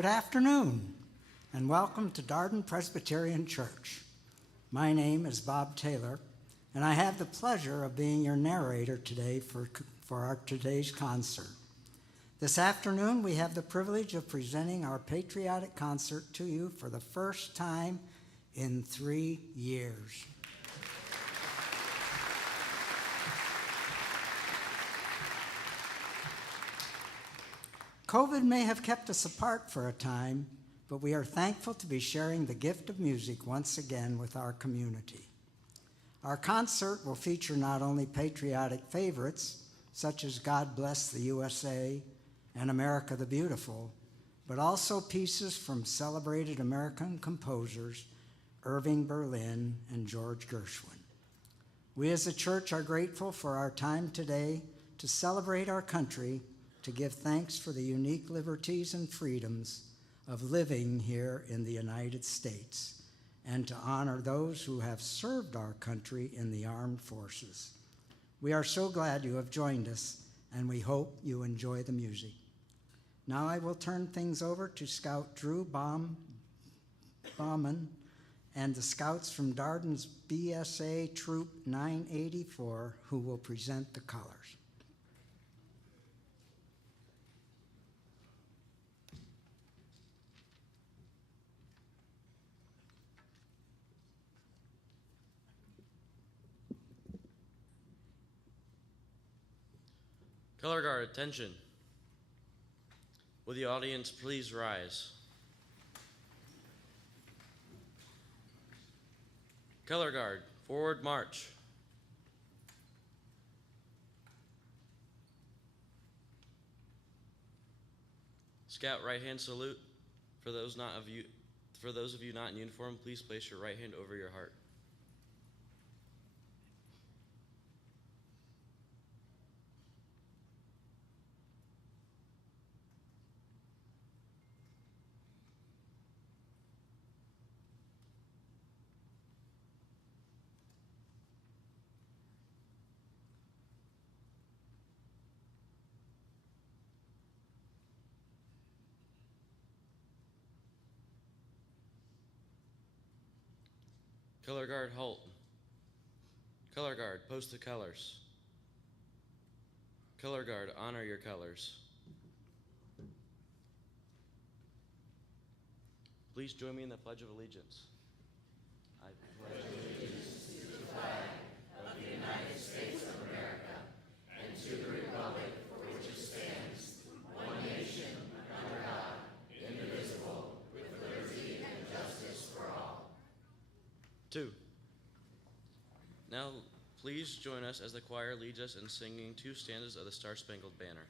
Good afternoon, and welcome to Dardenne Presbyterian Church. My name is Bob Taylor, and I have the pleasure of being your narrator today for our today's concert. This afternoon, we have the privilege of presenting our Patriotic concert to you for the first time in 3 years. COVID may have kept us apart for a time, but we are thankful to be sharing the gift of music once again with our community. Our concert will feature not only patriotic favorites, such as God Bless the USA and America the Beautiful, but also pieces from celebrated American composers Irving Berlin and George Gershwin. We as a church are grateful for our time today to celebrate our country, to give thanks for the unique liberties and freedoms of living here in the United States, and to honor those who have served our country in the armed forces. We are so glad you have joined us, and we hope you enjoy the music. Now I will turn things over to Scout Drew Bauman and the Scouts from Dardenne's BSA Troop 984, who will present the colors. Color Guard, attention. Will the audience please rise? Color Guard, forward march. Scout right hand salute. For those of you not in uniform, please place your right hand over your heart. Color Guard, halt. Color Guard, post the colors. Color Guard, honor your colors. Please join me in the Pledge of Allegiance. I pledge allegiance to the flag of the United States of America and to the republic for which it stands, one nation, under God, indivisible, with liberty and justice for all. 2. Now, please join us as the choir leads us in singing 2 stanzas of the Star-Spangled Banner.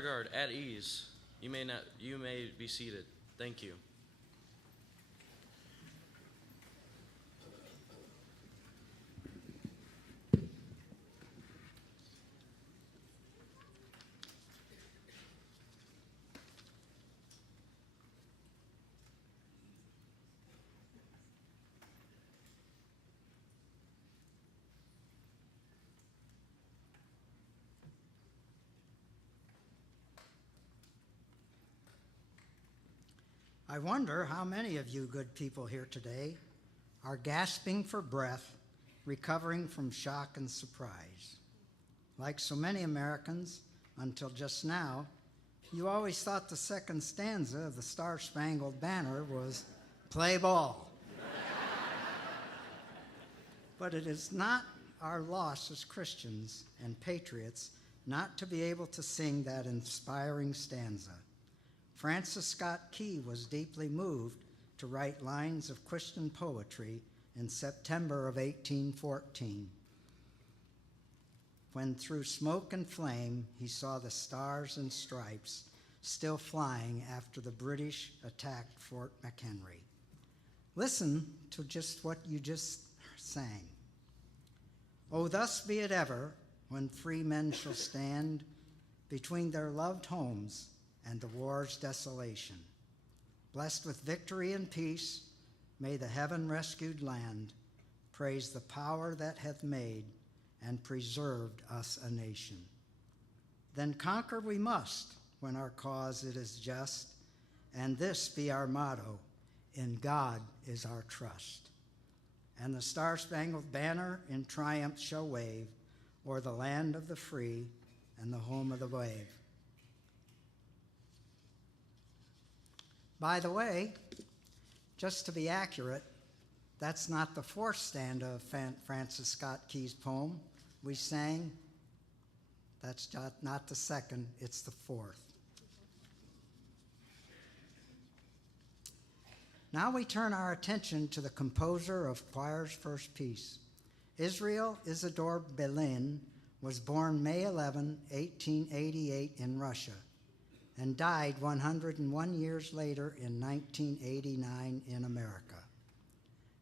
Color Guard, at ease. You may be seated. Thank you. I wonder how many of you good people here today are gasping for breath, recovering from shock and surprise. Like so many Americans, until just now, you always thought the second stanza of the Star-Spangled Banner was "Play ball." But it is not our loss as Christians and patriots not to be able to sing that inspiring stanza. Francis Scott Key was deeply moved to write lines of Christian poetry in September of 1814, when through smoke and flame he saw the stars and stripes still flying after the British attacked Fort McHenry. Listen to just what you just sang. Oh, thus be it ever, when free men shall stand between their loved homes and the war's desolation. Blessed with victory and peace, may the heaven-rescued land praise the power that hath made and preserved us a nation. Then conquer we must, when our cause it is just, and this be our motto: in God is our trust. And the Star-Spangled Banner in triumph shall wave o'er the land of the free and the home of the brave. By the way, just to be accurate, that's not the fourth stanza of Francis Scott Key's poem we sang. That's not the second, it's the fourth. Now we turn our attention to the composer of choir's first piece. Israel Isidore Berlin was born May 11, 1888 in Russia, and died 101 years later in 1989 in America.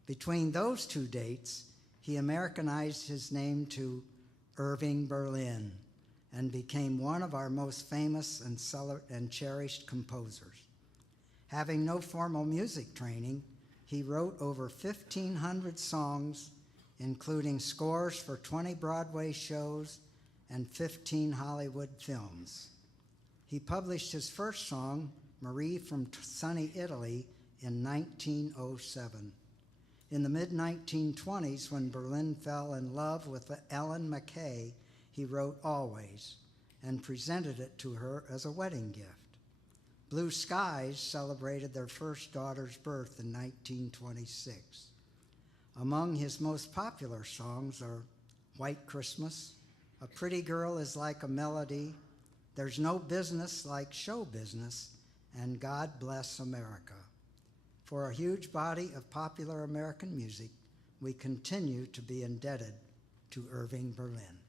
Between those two dates, he Americanized his name to Irving Berlin and became one of our most famous and cherished composers. Having no formal music training, he wrote over 1,500 songs, including scores for 20 Broadway shows and 15 Hollywood films. He published his first song, Marie from Sunny Italy, in 1907. In the mid-1920s, when Berlin fell in love with Ellen McKay, he wrote Always and presented it to her as a wedding gift. Blue Skies celebrated their first daughter's birth in 1926. Among his most popular songs are White Christmas, A Pretty Girl is Like a Melody, There's No Business Like Show Business, and God Bless America. For a huge body of popular American music, we continue to be indebted to Irving Berlin.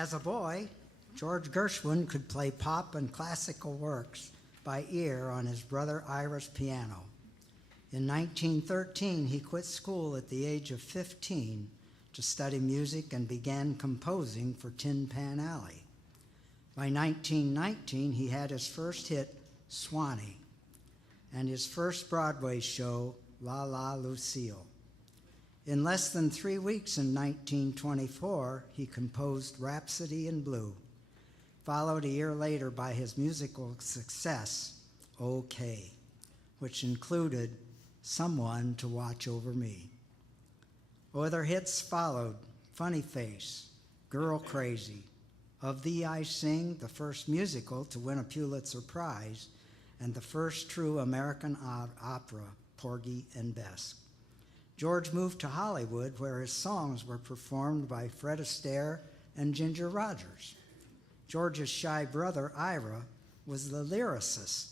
As a boy, George Gershwin could play pop and classical works by ear on his brother Ira's piano. In 1913, he quit school at the age of 15 to study music and began composing for Tin Pan Alley. By 1919, he had his first hit, Swanee, and his first Broadway show, La La Lucille. In less than 3 weeks in 1924, he composed Rhapsody in Blue, followed a year later by his musical success, OK, which included Someone to Watch Over Me. Other hits followed, Funny Face, Girl Crazy, Of Thee I Sing, the first musical to win a Pulitzer Prize, and the first true American opera, Porgy and Bess. George moved to Hollywood, where his songs were performed by Fred Astaire and Ginger Rogers. George's shy brother, Ira, was the lyricist,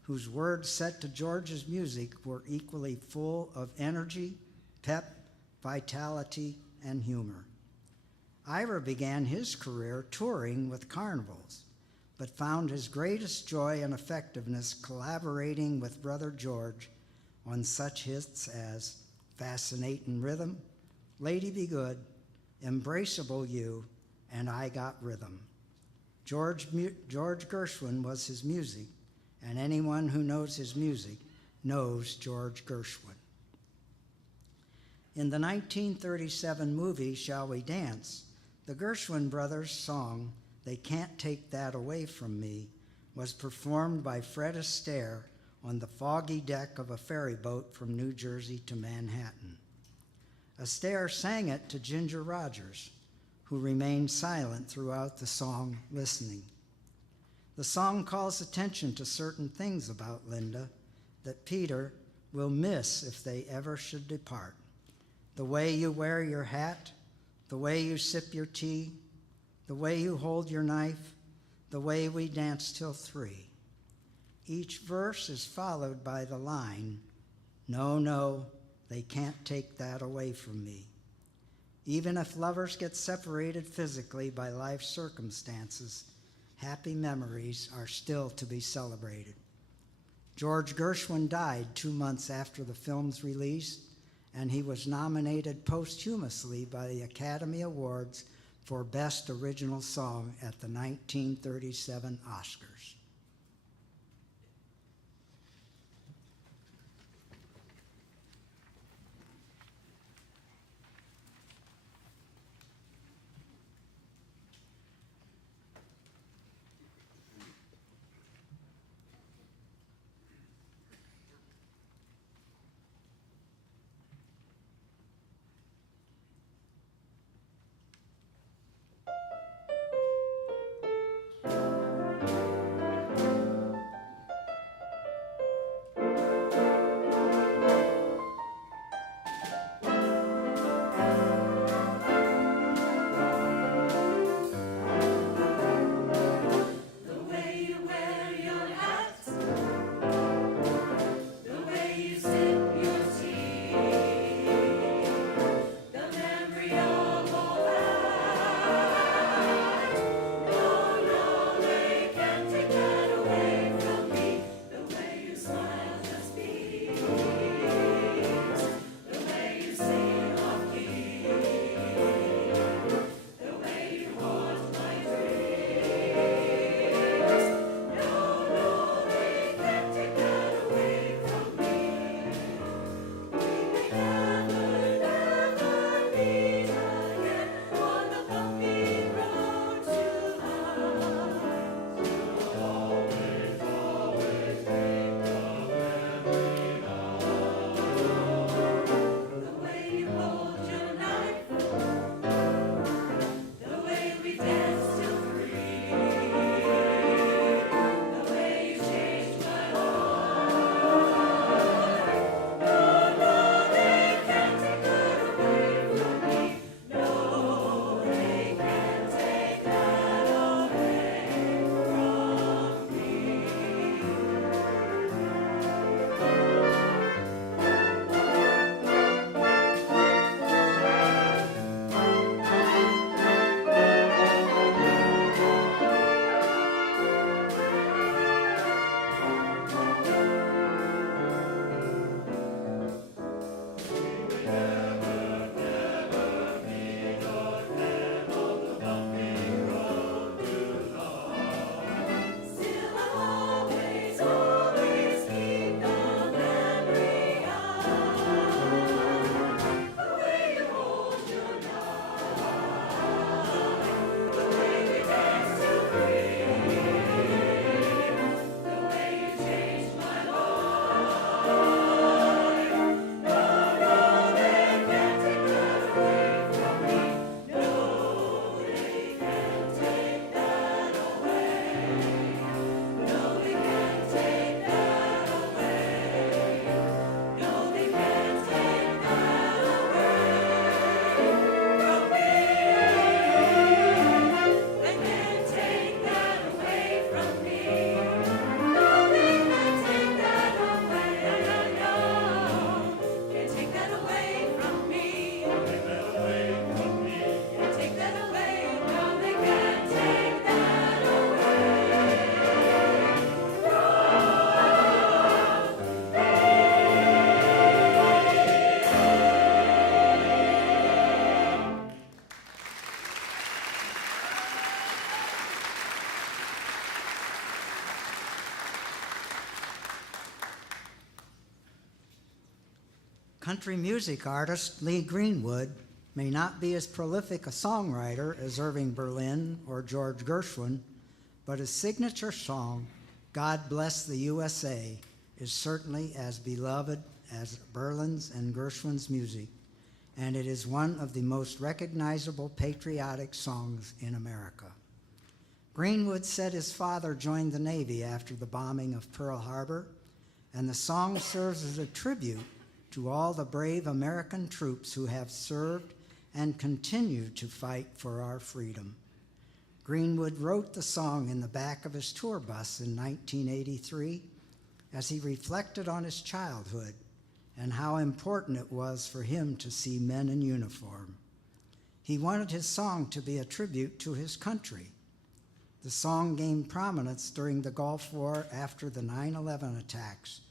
whose words set to George's music were equally full of energy, pep, vitality, and humor. Ira began his career touring with carnivals, but found his greatest joy and effectiveness collaborating with brother George on such hits as Fascinatin' Rhythm, Lady Be Good, Embraceable You, and I Got Rhythm. George Gershwin was his music, and anyone who knows his music knows George Gershwin. In the 1937 movie Shall We Dance, the Gershwin brothers' song, They Can't Take That Away From Me, was performed by Fred Astaire on the foggy deck of a ferry boat from New Jersey to Manhattan. Astaire sang it to Ginger Rogers, who remained silent throughout the song, listening. The song calls attention to certain things about Linda that Peter will miss if they ever should depart. The way you wear your hat, the way you sip your tea, the way you hold your knife, the way we dance till 3. Each verse is followed by the line, No, no, they can't take that away from me. Even if lovers get separated physically by life circumstances, happy memories are still to be celebrated. George Gershwin died 2 months after the film's release, and he was nominated posthumously by the Academy Awards for Best Original Song at the 1937 Oscars. Country music artist Lee Greenwood may not be as prolific a songwriter as Irving Berlin or George Gershwin, but his signature song, God Bless the USA, is certainly as beloved as Berlin's and Gershwin's music, and it is one of the most recognizable patriotic songs in America. Greenwood said his father joined the Navy after the bombing of Pearl Harbor, and the song serves as a tribute to all the brave American troops who have served and continue to fight for our freedom. Greenwood wrote the song in the back of his tour bus in 1983 as he reflected on his childhood and how important it was for him to see men in uniform. He wanted his song to be a tribute to his country. The song gained prominence during the Gulf War after the 9/11 attacks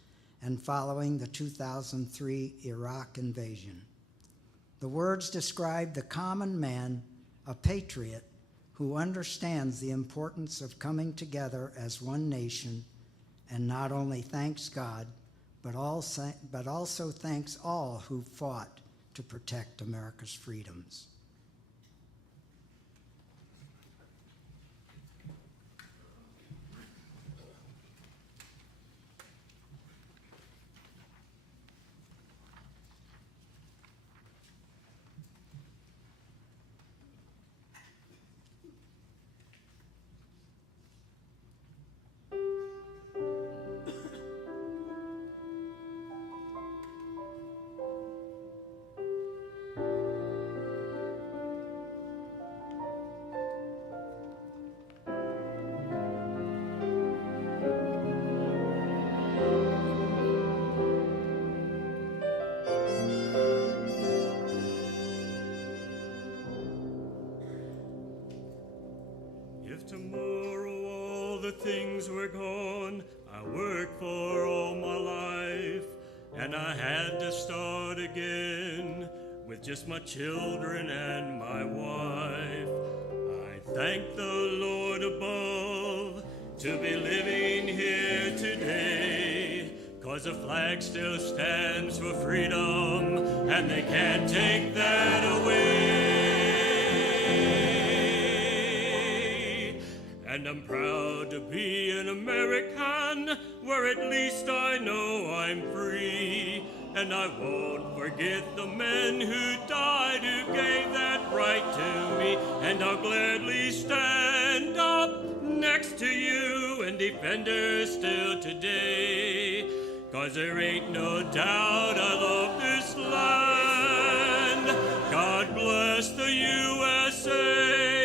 and following the 2003 Iraq invasion. The words describe the common man, a patriot, who understands the importance of coming together as one nation and not only thanks God, but also thanks all who fought to protect America's freedoms. If tomorrow all the things were gone I worked for all my life, and I had to start again with just my children and my wife, I thank the Lord above to be living here today, 'cause the flag still stands for freedom and they can't take that away. And I'm proud to be an American, where at least I know I'm free. And I won't forget the men who died, who gave that right to me. And I'll gladly stand up next to you and defend her still today. 'Cause there ain't no doubt I love this land. God bless the USA.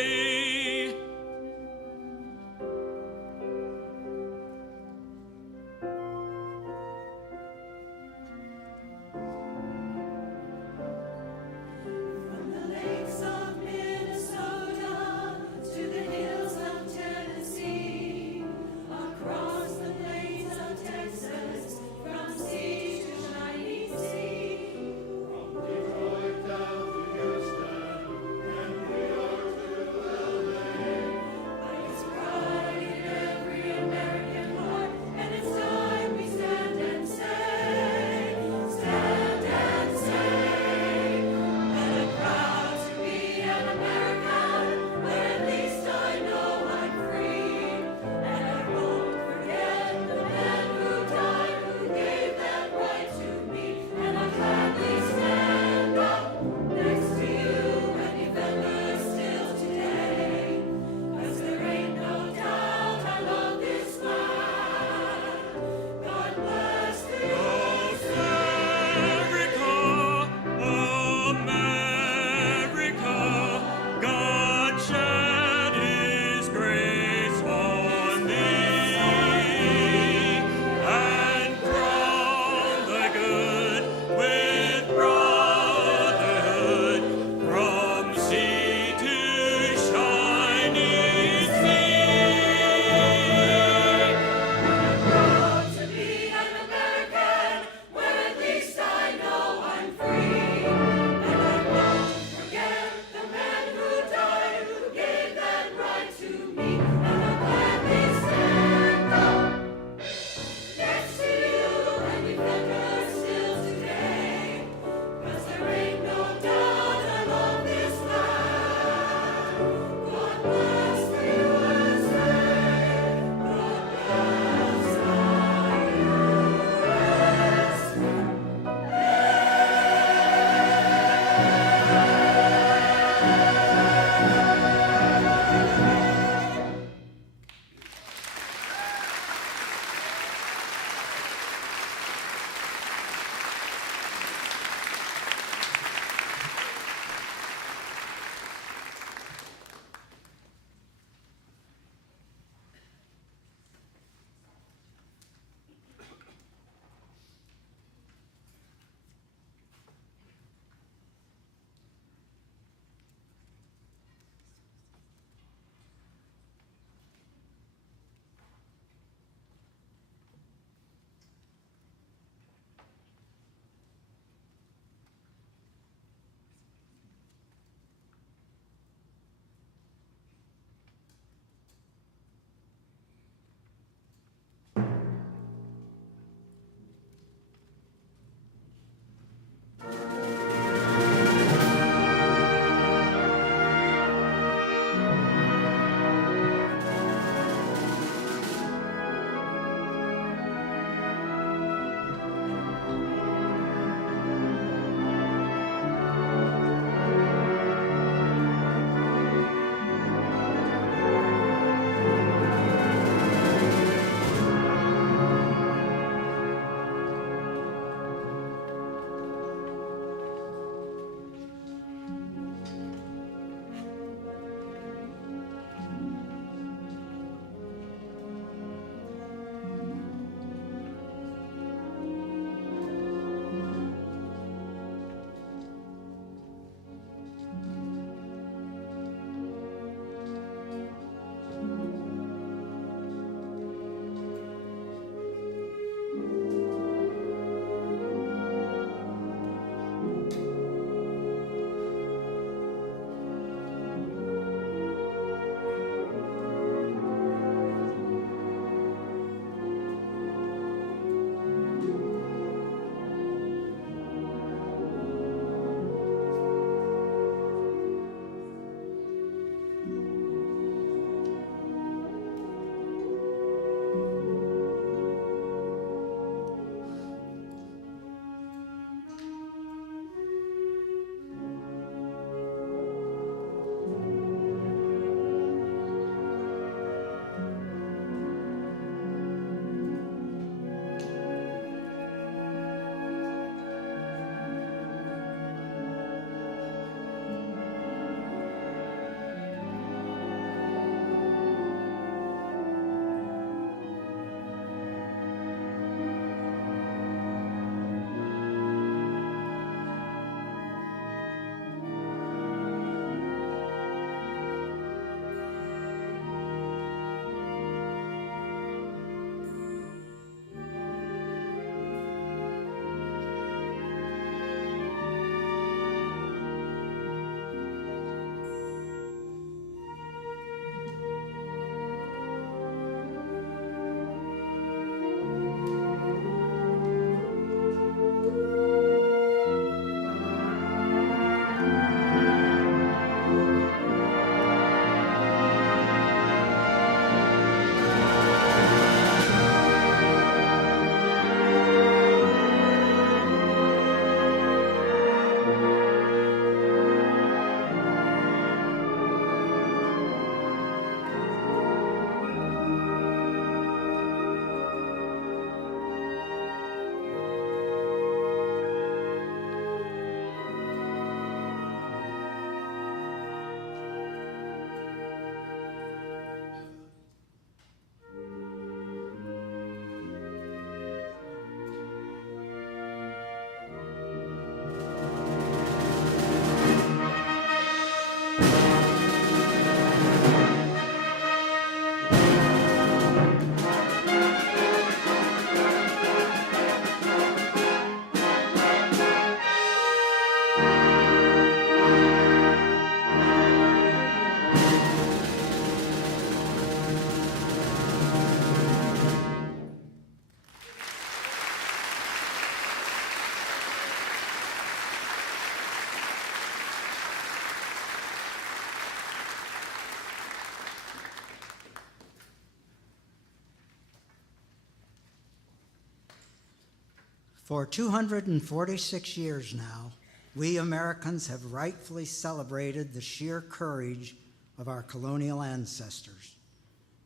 For 246 years now, we Americans have rightfully celebrated the sheer courage of our colonial ancestors,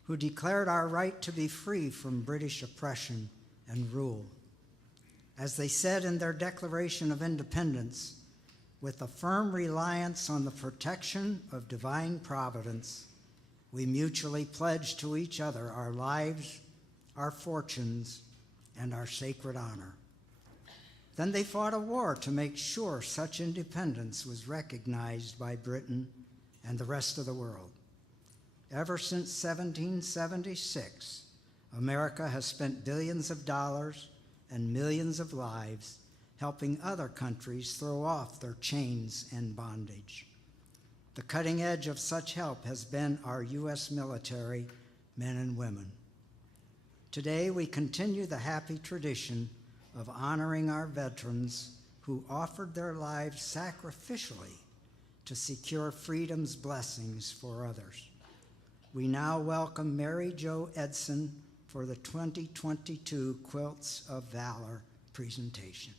who declared our right to be free from British oppression and rule. As they said in their Declaration of Independence, with a firm reliance on the protection of divine providence, we mutually pledge to each other our lives, our fortunes, and our sacred honor. Then they fought a war to make sure such independence was recognized by Britain and the rest of the world. Ever since 1776, America has spent billions of dollars and millions of lives helping other countries throw off their chains and bondage. The cutting edge of such help has been our U.S. military men and women. Today, we continue the happy tradition of honoring our veterans who offered their lives sacrificially to secure freedom's blessings for others. We now welcome Mary Jo Edson for the 2022 Quilts of Valor presentation.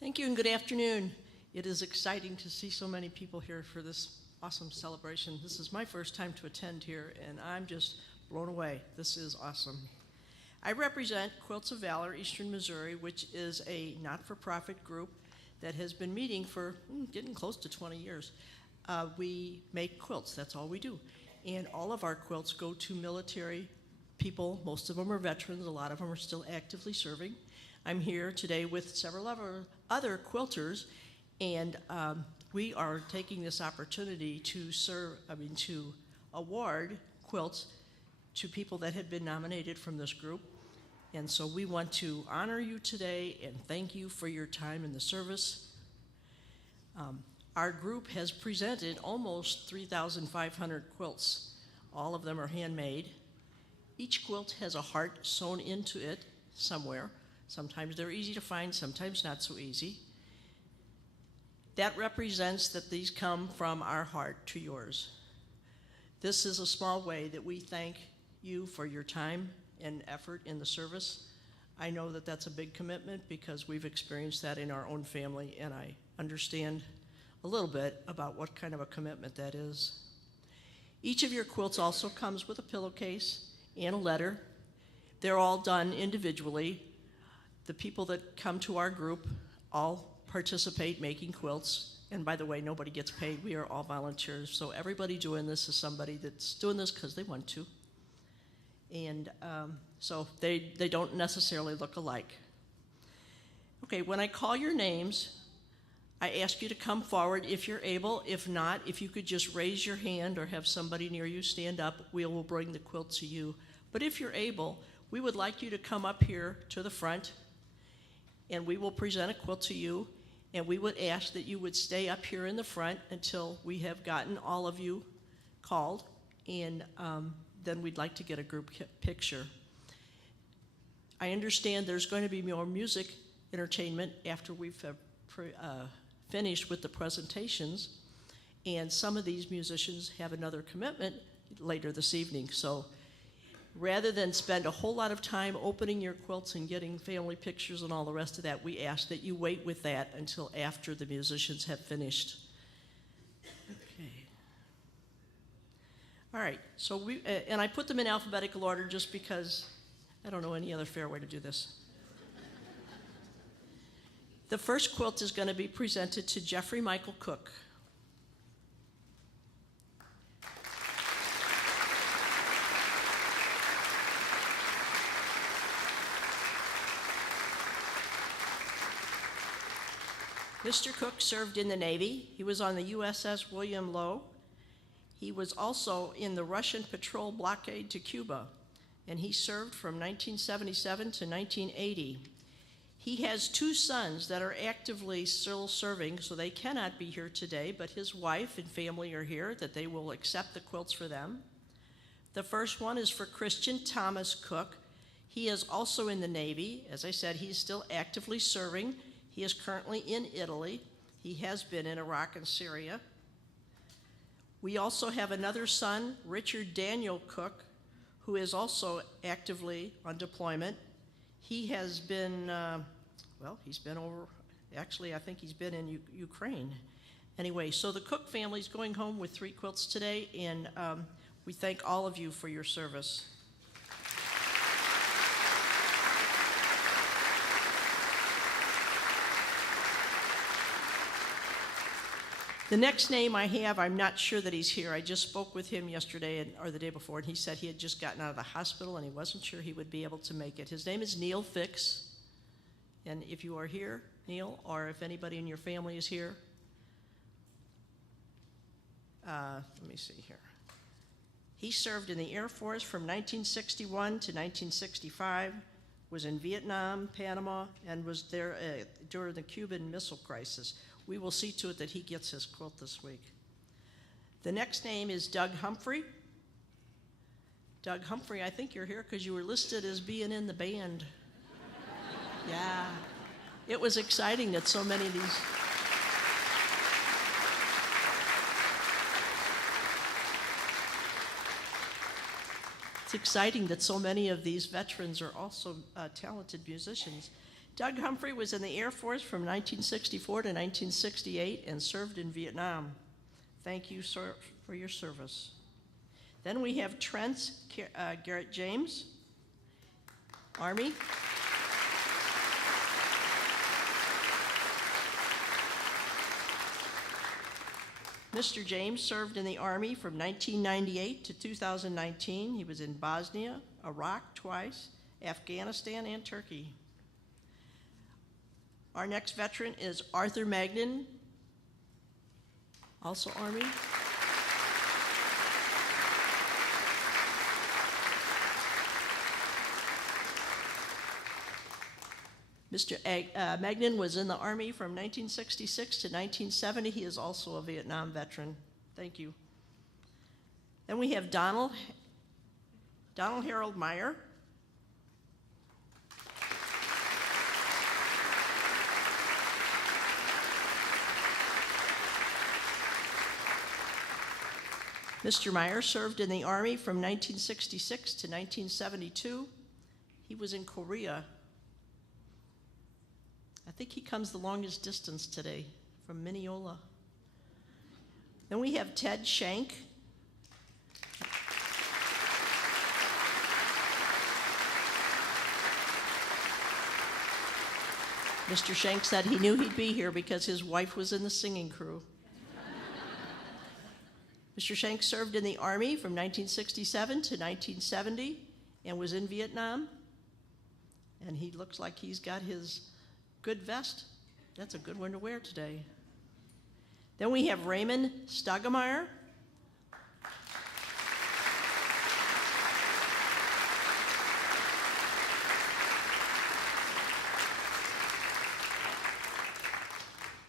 Thank you and good afternoon. It is exciting to see so many people here for this awesome celebration. This is my first time to attend here, and I'm just blown away. This is awesome. I represent Quilts of Valor, Eastern Missouri, which is a not-for-profit group that has been meeting for getting close to 20 years. We make quilts, that's all we do. And all of our quilts go to military people. Most of them are veterans, a lot of them are still actively serving. I'm here today with several other quilters, and we are taking this opportunity to to award quilts to people that have been nominated from this group. And so we want to honor you today and thank you for your time in the service. Our group has presented almost 3,500 quilts. All of them are handmade. Each quilt has a heart sewn into it somewhere. Sometimes they're easy to find, sometimes not so easy. That represents that these come from our heart to yours. This is a small way that we thank you for your time and effort in the service. I know that that's a big commitment because we've experienced that in our own family, and I understand a little bit about what kind of a commitment that is. Each of your quilts also comes with a pillowcase and a letter. They're all done individually. The people that come to our group all participate making quilts. And by the way, nobody gets paid. We are all volunteers. So everybody doing this is somebody that's doing this because they want to. And so they don't necessarily look alike. Okay, when I call your names, I ask you to come forward if you're able. If not, if you could just raise your hand or have somebody near you stand up, we will bring the quilt to you. But if you're able, we would like you to come up here to the front, and we will present a quilt to you, and we would ask that you would stay up here in the front until we have gotten all of you called, and then we'd like to get a group picture. I understand there's going to be more music entertainment after we've finished with the presentations, and some of these musicians have another commitment later this evening. So rather than spend a whole lot of time opening your quilts and getting family pictures and all the rest of that, we ask that you wait with that until after the musicians have finished. Okay. All right, so and I put them in alphabetical order just because I don't know any other fair way to do this. The first quilt is going to be presented to Jeffrey Michael Cook. Mr. Cook served in the Navy. He was on the USS William Lowe. He was also in the Russian patrol blockade to Cuba, and he served from 1977 to 1980. He has two sons that are actively still serving, so they cannot be here today, but his wife and family are here, that they will accept the quilts for them. The first one is for Christian Thomas Cook. He is also in the Navy. As I said, he's still actively serving. He is currently in Italy. He has been in Iraq and Syria. We also have another son, Richard Daniel Cook, who is also actively on deployment. He has been, he's been over, actually, I think he's been in Ukraine. Anyway, so the Cook family's going home with 3 quilts today, and we thank all of you for your service. The next name I have, I'm not sure that he's here. I just spoke with him yesterday or the day before, and he said he had just gotten out of the hospital and he wasn't sure he would be able to make it. His name is Neil Fix. And if you are here, Neil, or if anybody in your family is here, let me see here. He served in the Air Force from 1961 to 1965, was in Vietnam, Panama, and was there during the Cuban Missile Crisis. We will see to it that he gets his quilt this week. The next name is Doug Humphrey. Doug Humphrey, I think you're here because you were listed as being in the band. Yeah. It was exciting that so many of these... It's exciting that so many of these veterans are also talented musicians. Doug Humphrey was in the Air Force from 1964 to 1968 and served in Vietnam. Thank you, sir, for your service. Then we have Trent Garrett James, Army. Mr. James served in the Army from 1998 to 2019. He was in Bosnia, Iraq twice, Afghanistan, and Turkey. Our next veteran is Arthur Magnan, also Army. Mr. Magnan was in the Army from 1966 to 1970. He is also a Vietnam veteran. Thank you. Then we have Donald Harold Meyer. Mr. Meyer served in the Army from 1966 to 1972. He was in Korea. I think he comes the longest distance today from Mineola. Then we have Ted Shank. Mr. Shank said he knew he'd be here because his wife was in the singing crew. Mr. Shank served in the Army from 1967 to 1970 and was in Vietnam. And he looks like he's got his good vest. That's a good one to wear today. Then we have Raymond Stagameyer.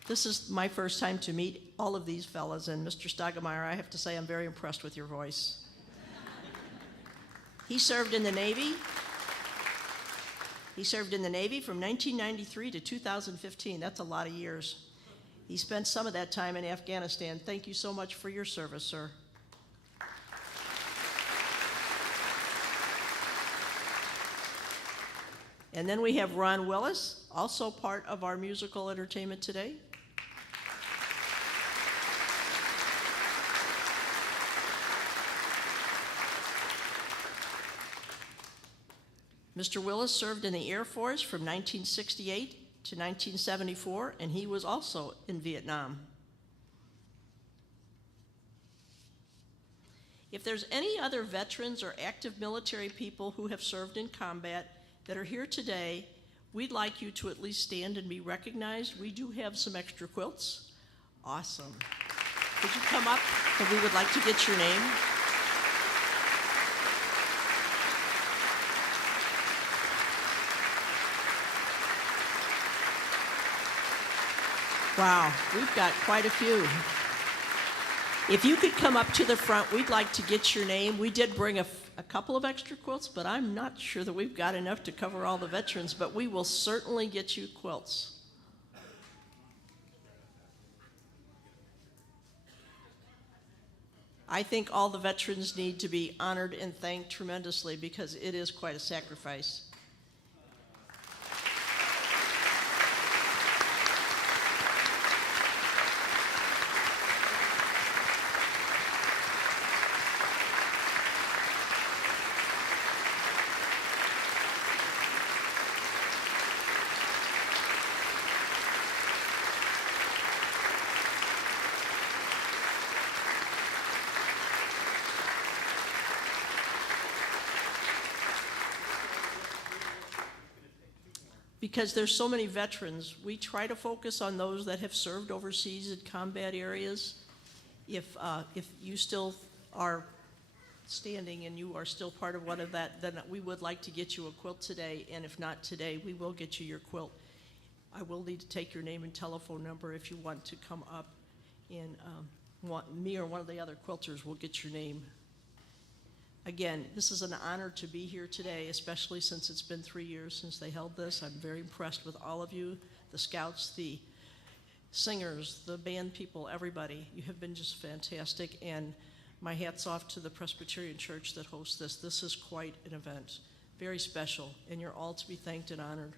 This is my first time to meet all of these fellas, and Mr. Stagameyer, I have to say I'm very impressed with your voice. He served in the Navy. He served in the Navy from 1993 to 2015. That's a lot of years. He spent some of that time in Afghanistan. Thank you so much for your service, sir. And then we have Ron Willis, also part of our musical entertainment today. Mr. Willis served in the Air Force from 1968 to 1974, and he was also in Vietnam. If there's any other veterans or active military people who have served in combat that are here today, we'd like you to at least stand and be recognized. We do have some extra quilts. Awesome. Could you come up, and we would like to get your name? Wow, we've got quite a few. If you could come up to the front, we'd like to get your name. We did bring a couple of extra quilts, but I'm not sure that we've got enough to cover all the veterans, but we will certainly get you quilts. I think all the veterans need to be honored and thanked tremendously because it is quite a sacrifice. Because there's so many veterans, we try to focus on those that have served overseas in combat areas. If you still are standing and you are still part of one of that, then we would like to get you a quilt today, and if not today, we will get you your quilt. I will need to take your name and telephone number if you want to come up, and me or one of the other quilters will get your name. Again, this is an honor to be here today, especially since it's been 3 years since they held this. I'm very impressed with all of you, the scouts, the singers, the band people, everybody. You have been just fantastic, and my hat's off to the Presbyterian Church that hosts this. This is quite an event, very special, and you're all to be thanked and honored.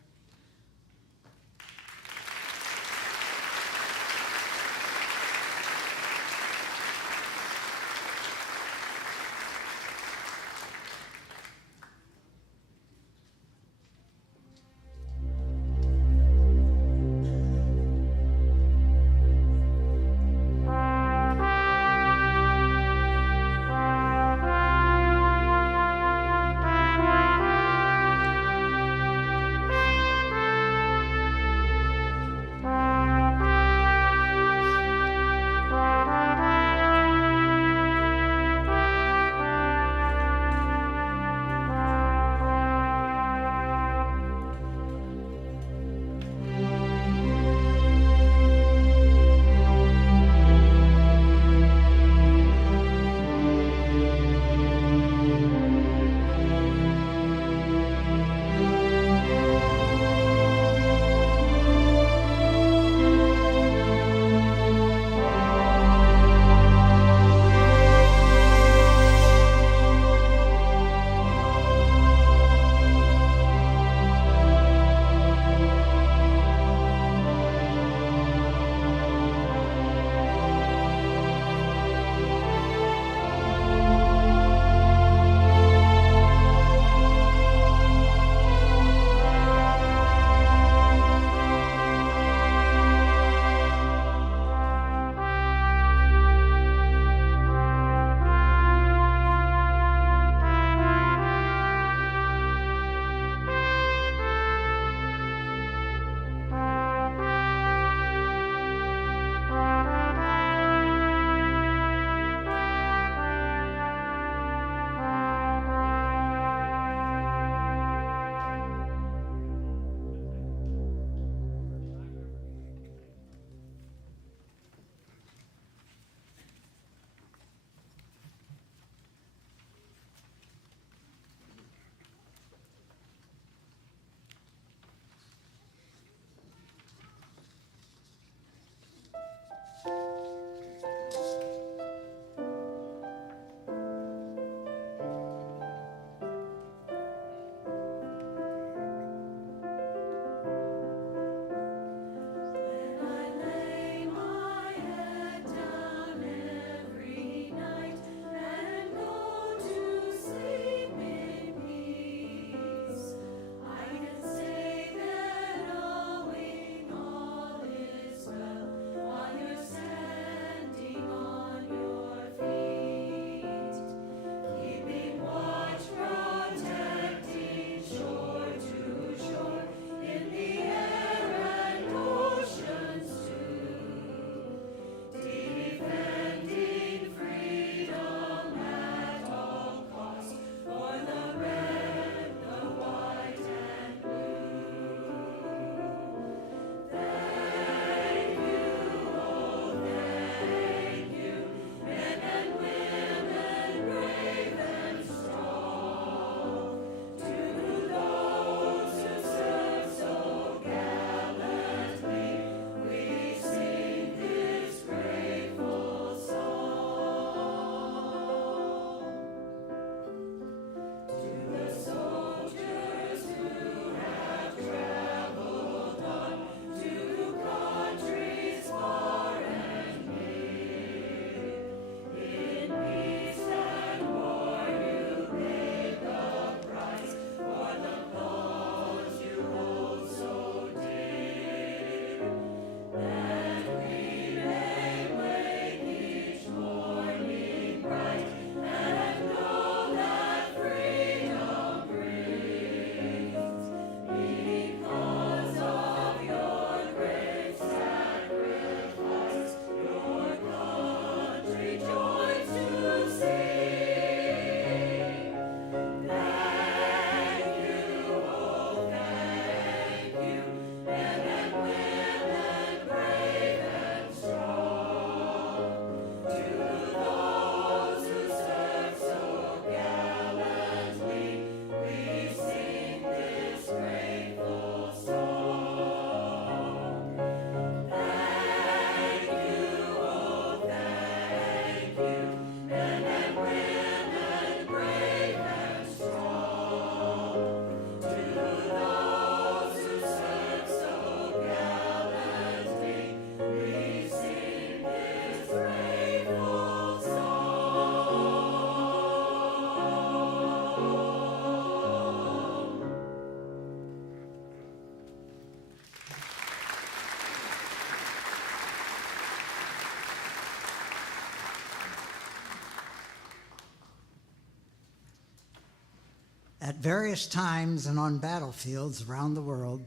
At various times and on battlefields around the world,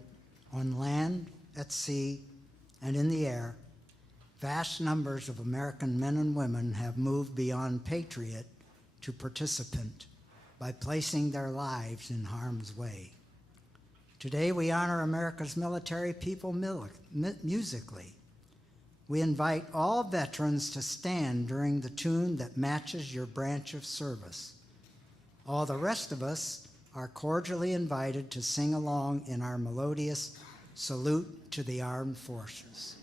on land, at sea, and in the air, vast numbers of American men and women have moved beyond patriot to participant by placing their lives in harm's way. Today we honor America's military people musically. We invite all veterans to stand during the tune that matches your branch of service. All the rest of us are cordially invited to sing along in our melodious salute to the armed forces.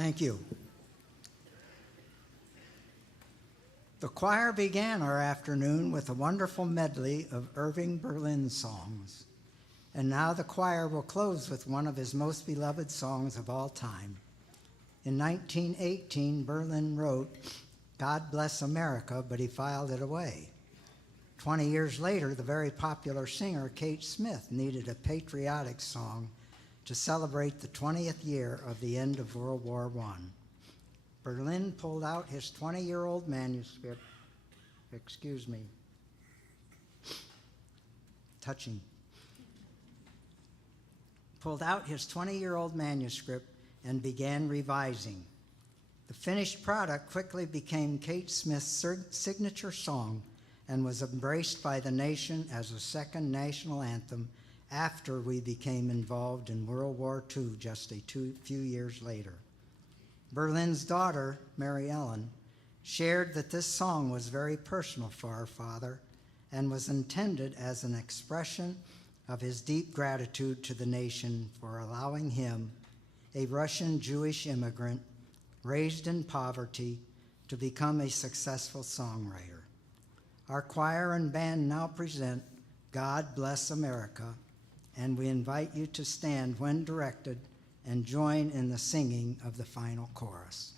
Thank you. The choir began our afternoon with a wonderful medley of Irving Berlin songs. And now the choir will close with one of his most beloved songs of all time. In 1918, Berlin wrote, "God Bless America," but he filed it away. 20 years later, the very popular singer Kate Smith needed a patriotic song to celebrate the 20th year of the end of World War I. Berlin pulled out his 20-year-old manuscript, pulled out his 20-year-old manuscript and began revising. The finished product quickly became Kate Smith's signature song and was embraced by the nation as a second national anthem after we became involved in World War II just a few years later. Berlin's daughter, Mary Ellen, shared that this song was very personal for our father and was intended as an expression of his deep gratitude to the nation for allowing him, a Russian Jewish immigrant raised in poverty, to become a successful songwriter. Our choir and band now present "God Bless America," and we invite you to stand when directed and join in the singing of the final chorus.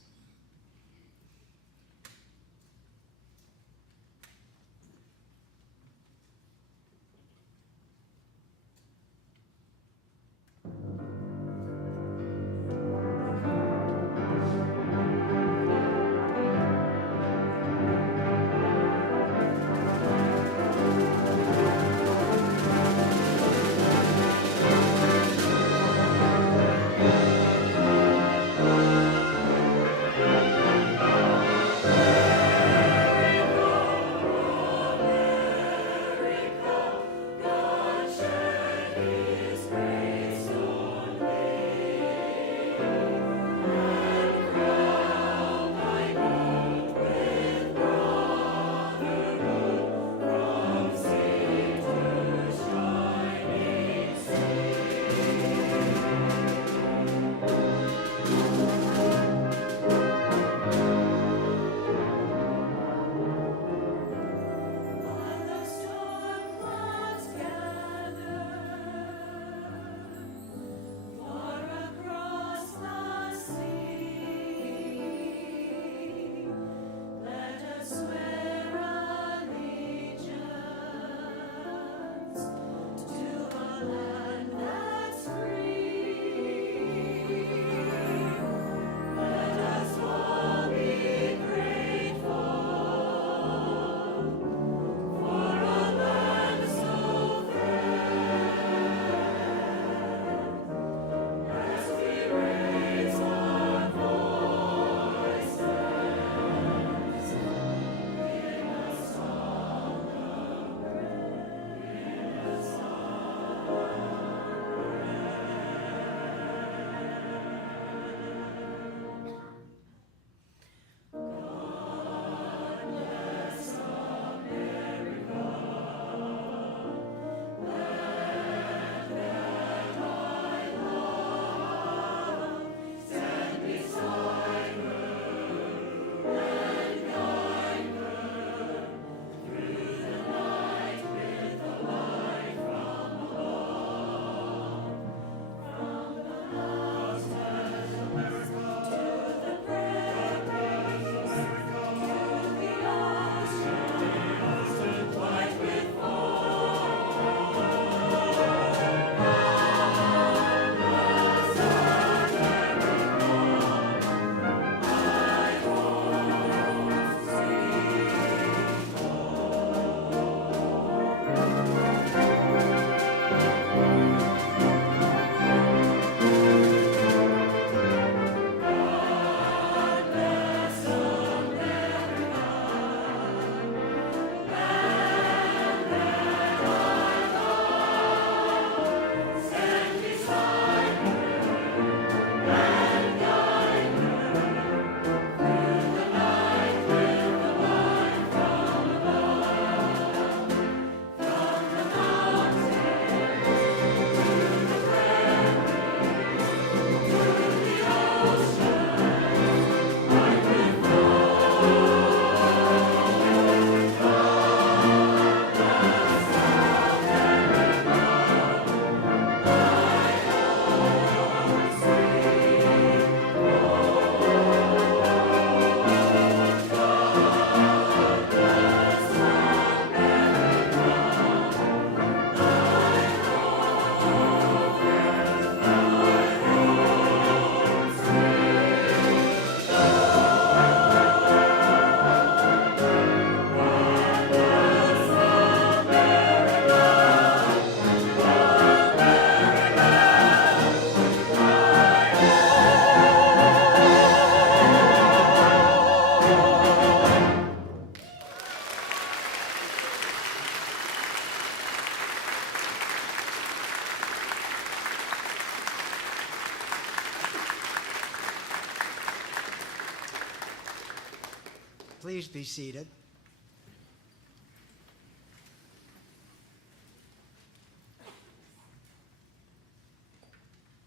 Please be seated.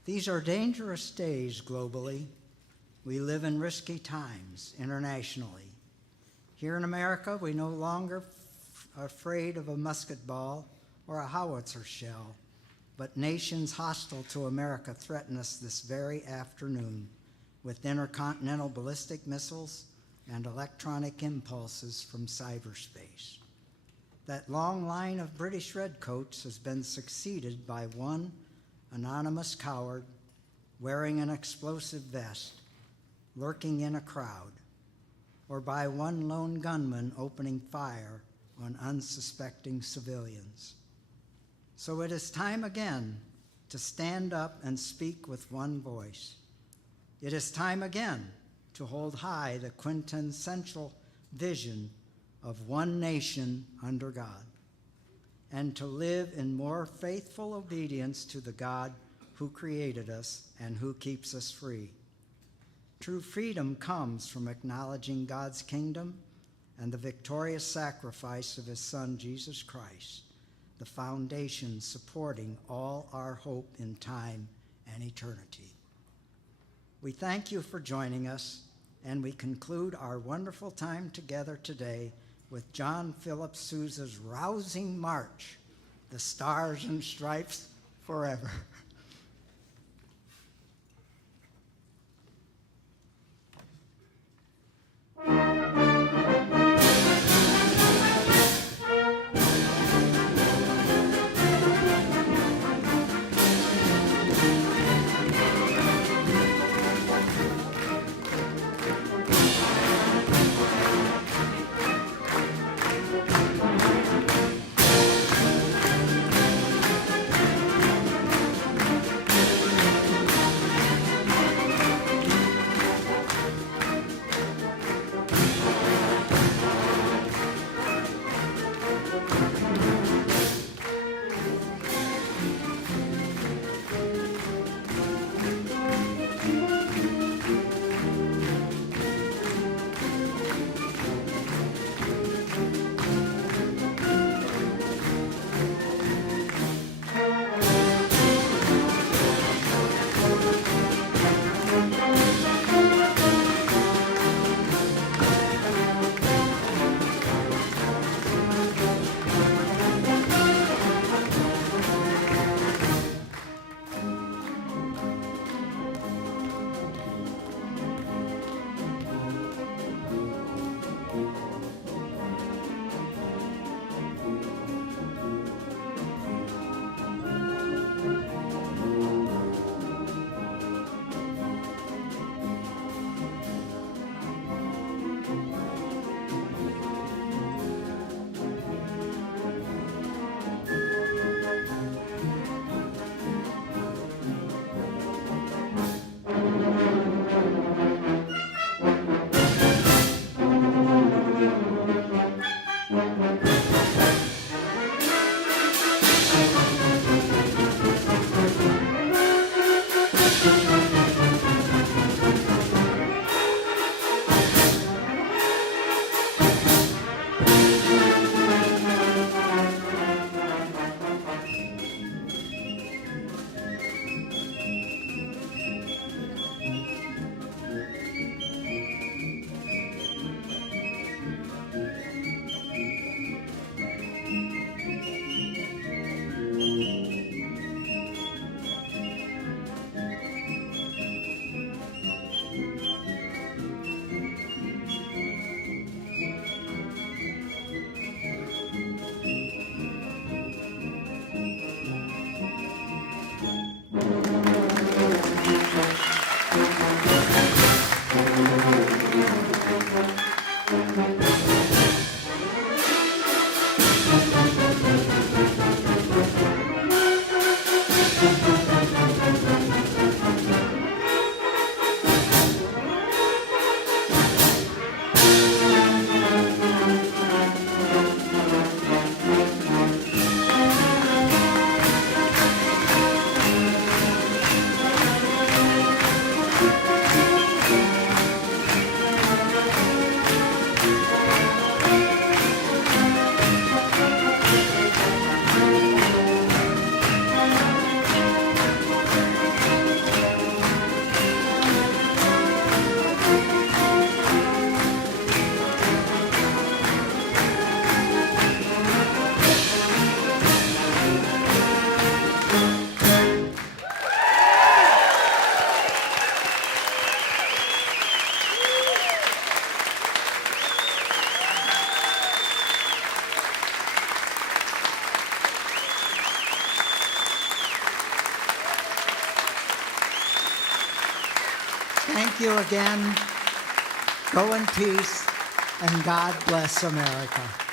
These are dangerous days globally. We live in risky times internationally. Here in America, we no longer are afraid of a musket ball or a howitzer shell, but nations hostile to America threaten us this very afternoon with intercontinental ballistic missiles and electronic impulses from cyberspace. That long line of British redcoats has been succeeded by one anonymous coward wearing an explosive vest, lurking in a crowd, or by one lone gunman opening fire on unsuspecting civilians. So it is time again to stand up and speak with one voice. It is time again to hold high the quintessential vision of one nation under God, and to live in more faithful obedience to the God who created us and who keeps us free. True freedom comes from acknowledging God's kingdom and the victorious sacrifice of his Son, Jesus Christ, the foundation supporting all our hope in time and eternity. We thank you for joining us, and we conclude our wonderful time together today with John Philip Sousa's rousing march, The Stars and Stripes Forever. thank you again. Go in peace, and God bless America.